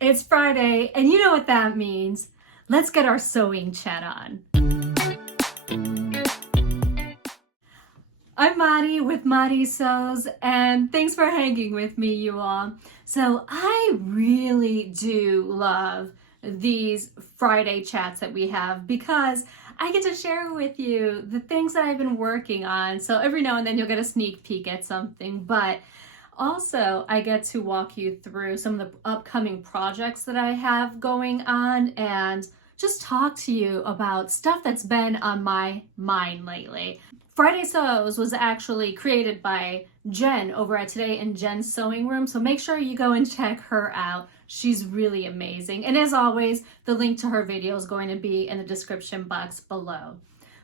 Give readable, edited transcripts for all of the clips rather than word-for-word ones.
It's Friday, and you know what that means. Let's get our sewing chat on. I'm Madi with Madi Sews, and thanks for hanging with me, you all. So I really do love these Friday chats that we have because I get to share with you the things that I've been working on. So every now and then you'll get a sneak peek at something, but also I get to walk you through some of the upcoming projects that I have going on and just talk to you about stuff that's been on my mind lately. Friday Sews was actually created by Jen over at Today in Jen's Sewing Room, so make sure you go and check her out. She's really amazing. And as always, the link to her video is going to be in the description box below.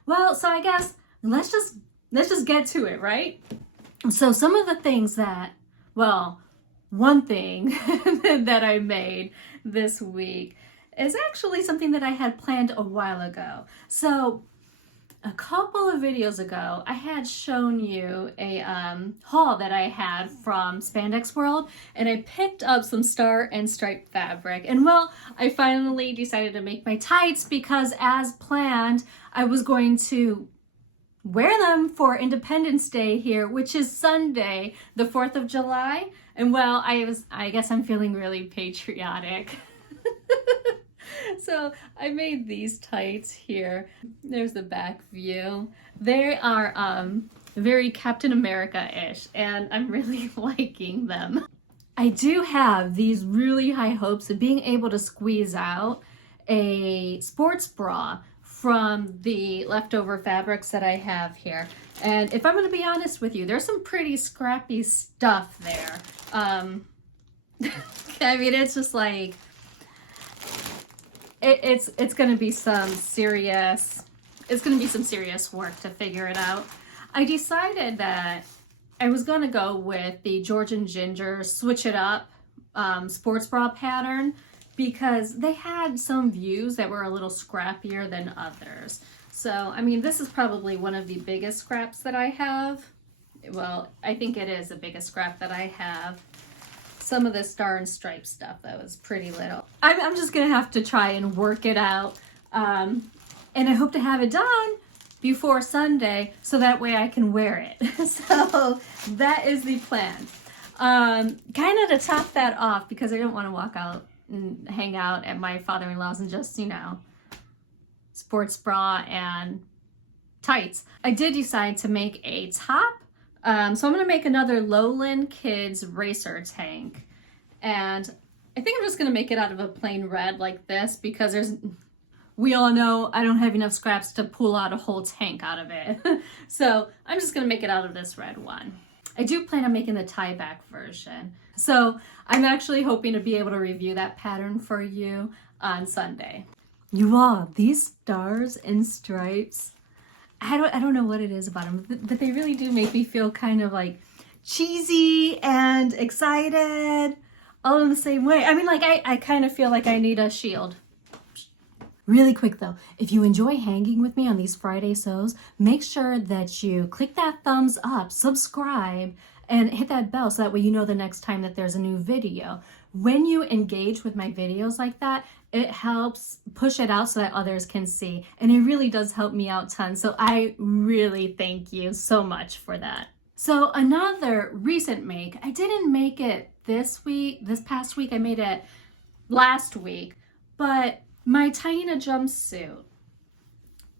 Well, so I guess let's just get to it, right? So some of the things that, well, one thing that I made this week is actually something that I had planned a while ago. So a couple of videos ago, I had shown you a haul that I had from Spandex World, and I picked up some star and stripe fabric. And well, I finally decided to make my tights because as planned, I was going to wear them for Independence Day here, which is Sunday, the 4th of July. And well, I guess I'm feeling really patriotic. So I made these tights here. There's the back view. They are very Captain America-ish, and I'm really liking them. I do have these really high hopes of being able to squeeze out a sports bra from the leftover fabrics that I have here. And if I'm going to be honest with you, there's some pretty scrappy stuff there. I mean, it's just like, it's going to be some serious work to figure it out. I decided that I was going to go with the Georgian Ginger Switch It Up sports bra pattern because they had some views that were a little scrappier than others. So, I mean, this is probably one of the biggest scraps that I have. Well, I think it is the biggest scrap that I have. Some of the star and stripe stuff, that was pretty little. I'm just gonna have to try and work it out. And I hope to have it done before Sunday so that way I can wear it. So that is the plan. Kind of to top that off, because I don't want to walk out and hang out at my father-in-law's and just, you know, sports bra and tights. I did decide to make a top. So I'm going to make another Lowland Kids racer tank. And I think I'm just going to make it out of a plain red like this because we all know I don't have enough scraps to pull out a whole tank out of it. So I'm just going to make it out of this red one. I do plan on making the tie-back version. So I'm actually hoping to be able to review that pattern for you on Sunday. You all, these stars and stripes, I don't know what it is about them, but they really do make me feel kind of like cheesy and excited all in the same way. I mean, like I kind of feel like I need a shield. Really quick though, if you enjoy hanging with me on these Friday sews, make sure that you click that thumbs up, subscribe, and hit that bell so that way you know the next time that there's a new video. When you engage with my videos like that, it helps push it out so that others can see. And it really does help me out tons. So I really thank you so much for that. So another recent make, I didn't make it this past week, I made it last week, but my Taina jumpsuit.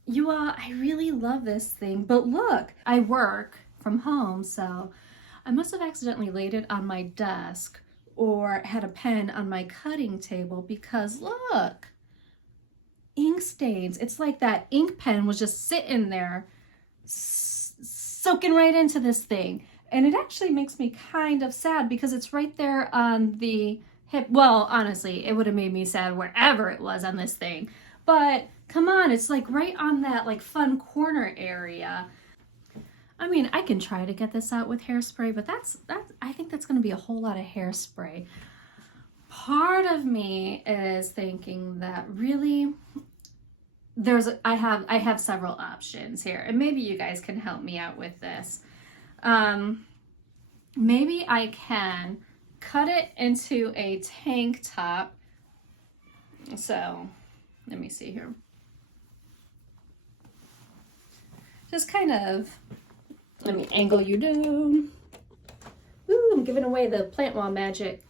You all, I really love this thing, but look, I work from home, so I must have accidentally laid it on my desk or had a pen on my cutting table because look, ink stains. It's like that ink pen was just sitting there soaking right into this thing. And it actually makes me kind of sad because it's right there on the hip. Well, honestly, it would have made me sad wherever it was on this thing. But come on, it's like right on that like fun corner area. I mean, I can try to get this out with hairspray, but I think that's going to be a whole lot of hairspray. Part of me is thinking that really I have several options here, and maybe you guys can help me out with this. Maybe I can cut it into a tank top So let me see here. Just kind of, let me angle you down. Ooh, I'm giving away the plant wall magic.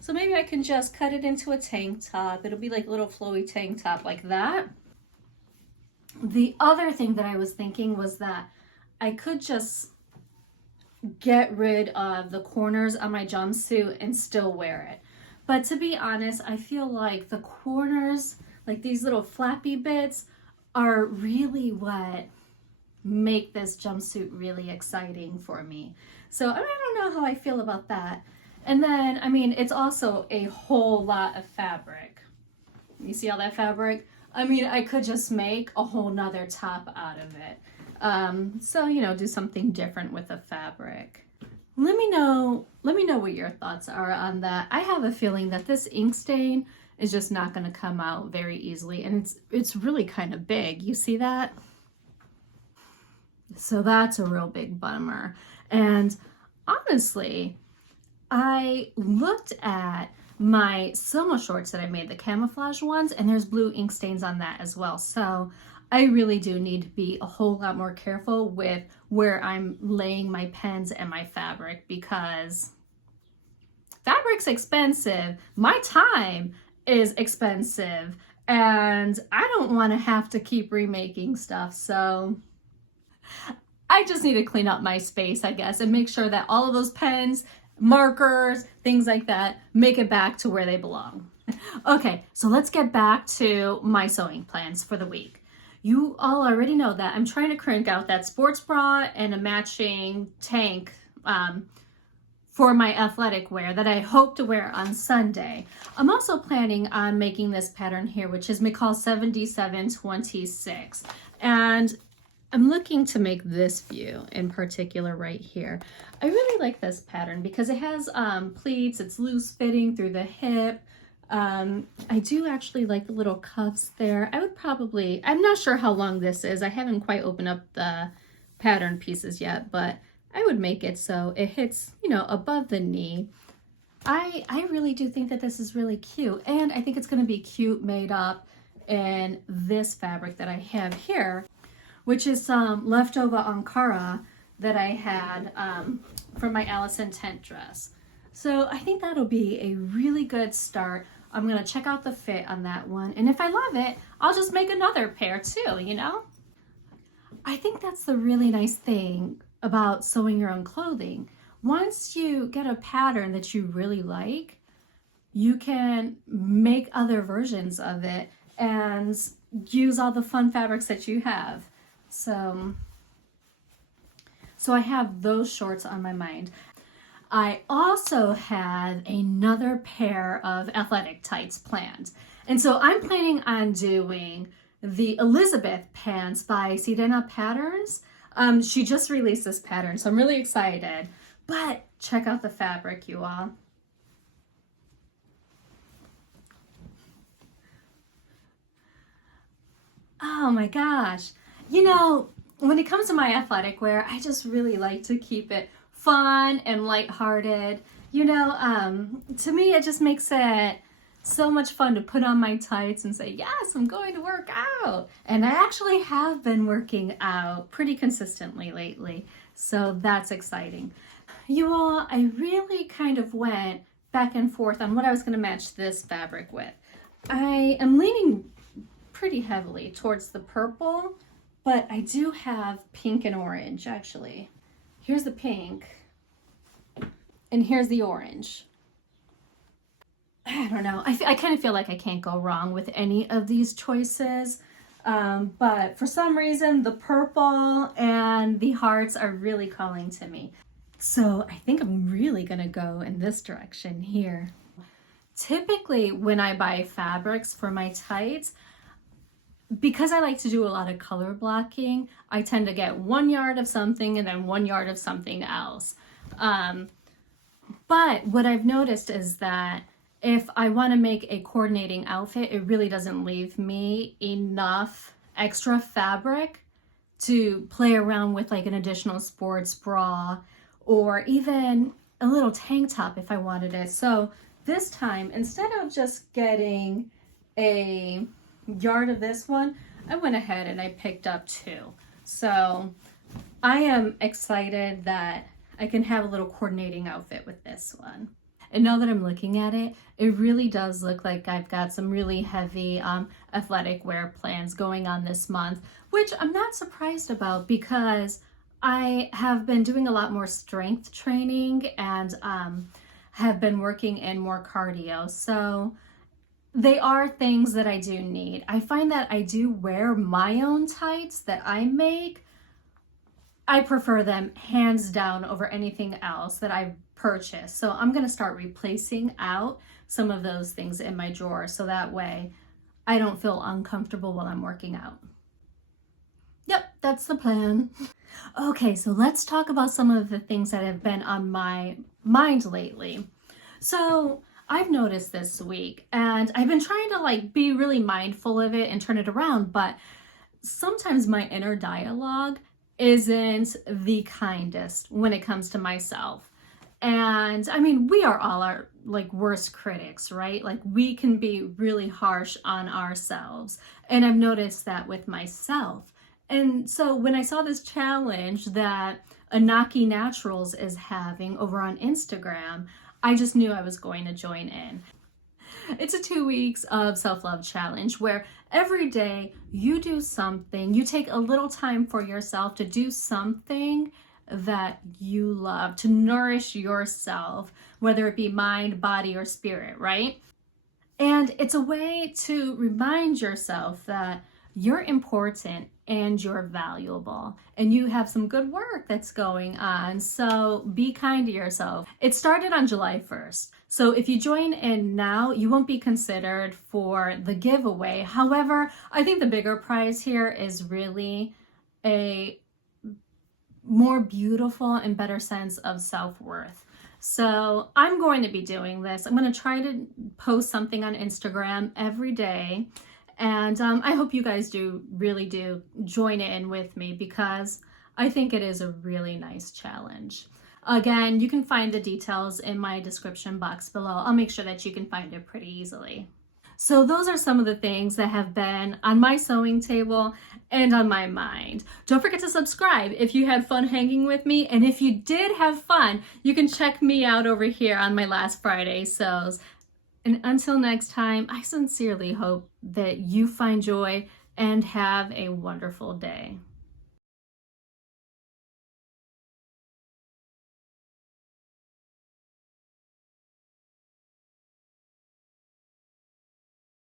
So maybe I can just cut it into a tank top. It'll be like a little flowy tank top like that. The other thing that I was thinking was that I could just get rid of the corners on my jumpsuit and still wear it. But to be honest, I feel like the corners, like these little flappy bits, are really what make this jumpsuit really exciting for me. So I don't know how I feel about that. And then, I mean, it's also a whole lot of fabric. You see all that fabric? I mean, I could just make a whole nother top out of it. So, you know, do something different with the fabric. Let me know what your thoughts are on that. I have a feeling that this ink stain is just not going to come out very easily, and it's really kind of big. You see that? So that's a real big bummer. And honestly, I looked at my Soma shorts that I made, the camouflage ones, and there's blue ink stains on that as well. So I really do need to be a whole lot more careful with where I'm laying my pens and my fabric, because fabric's expensive. My time is expensive, and I don't want to have to keep remaking stuff. So I just need to clean up my space, I guess, and make sure that all of those pens, markers, things like that, make it back to where they belong. Okay, so let's get back to my sewing plans for the week. You all already know that I'm trying to crank out that sports bra and a matching tank for my athletic wear that I hope to wear on Sunday. I'm also planning on making this pattern here, which is McCall 7726. And I'm looking to make this view in particular right here. I really like this pattern because it has pleats, it's loose fitting through the hip. I do actually like the little cuffs there. I'm not sure how long this is. I haven't quite opened up the pattern pieces yet, but I would make it so it hits, you know, above the knee. I really do think that this is really cute, and I think it's going to be cute made up in this fabric that I have here, which is some leftover Ankara that I had from my Allison tent dress. So I think that'll be a really good start. I'm gonna check out the fit on that one, and if I love it, I'll just make another pair too, you know? I think that's the really nice thing about sewing your own clothing. Once you get a pattern that you really like, you can make other versions of it and use all the fun fabrics that you have. So I have those shorts on my mind. I also had another pair of athletic tights planned. And so I'm planning on doing the Elizabeth pants by Sirena Patterns. She just released this pattern, so I'm really excited. But check out the fabric, you all. Oh my gosh. You know, when it comes to my athletic wear, I just really like to keep it fun and lighthearted. You know, to me, it just makes it so much fun to put on my tights and say, yes, I'm going to work out. And I actually have been working out pretty consistently lately, so that's exciting. You all, I really kind of went back and forth on what I was going to match this fabric with. I am leaning pretty heavily towards the purple, but I do have pink and orange, actually. Here's the pink, and here's the orange. I don't know. I kind of feel like I can't go wrong with any of these choices. But for some reason, the purple and the hearts are really calling to me. So I think I'm really going to go in this direction here. Typically, when I buy fabrics for my tights, because I like to do a lot of color blocking, I tend to get 1 yard of something and then 1 yard of something else. But what I've noticed is that if I want to make a coordinating outfit, it really doesn't leave me enough extra fabric to play around with, like an additional sports bra or even a little tank top if I wanted it. So this time, instead of just getting a yard of this one, I went ahead and I picked up 2. So I am excited that I can have a little coordinating outfit with this one. And now that I'm looking at it, it really does look like I've got some really heavy athletic wear plans going on this month, which I'm not surprised about because I have been doing a lot more strength training and have been working in more cardio. So they are things that I do need. I find that I do wear my own tights that I make. I prefer them hands down over anything else that I've purchased. So I'm going to start replacing out some of those things in my drawer so that way I don't feel uncomfortable while I'm working out. Yep, that's the plan. Okay, so let's talk about some of the things that have been on my mind lately. So I've noticed this week, and I've been trying to be really mindful of it and turn it around, but sometimes my inner dialogue isn't the kindest when it comes to myself. And I mean, we are all our worst critics, right? We can be really harsh on ourselves. And I've noticed that with myself. And so when I saw this challenge that Anaki Naturals is having over on Instagram, I just knew I was going to join in. It's a 2 weeks of self-love challenge where every day you do something, you take a little time for yourself to do something that you love, to nourish yourself, whether it be mind, body, or spirit, right? And it's a way to remind yourself that you're important and you're valuable and you have some good work that's going on. So be kind to yourself. It started on July 1st. So if you join in now, you won't be considered for the giveaway. However, I think the bigger prize here is really a more beautiful and better sense of self-worth. So I'm going to be doing this. I'm going to try to post something on Instagram every day. And I hope you guys really do join in with me because I think it is a really nice challenge. Again, you can find the details in my description box below. I'll make sure that you can find it pretty easily. So those are some of the things that have been on my sewing table and on my mind. Don't forget to subscribe if you had fun hanging with me. And if you did have fun, you can check me out over here on my last Friday sews. And until next time, I sincerely hope that you find joy and have a wonderful day.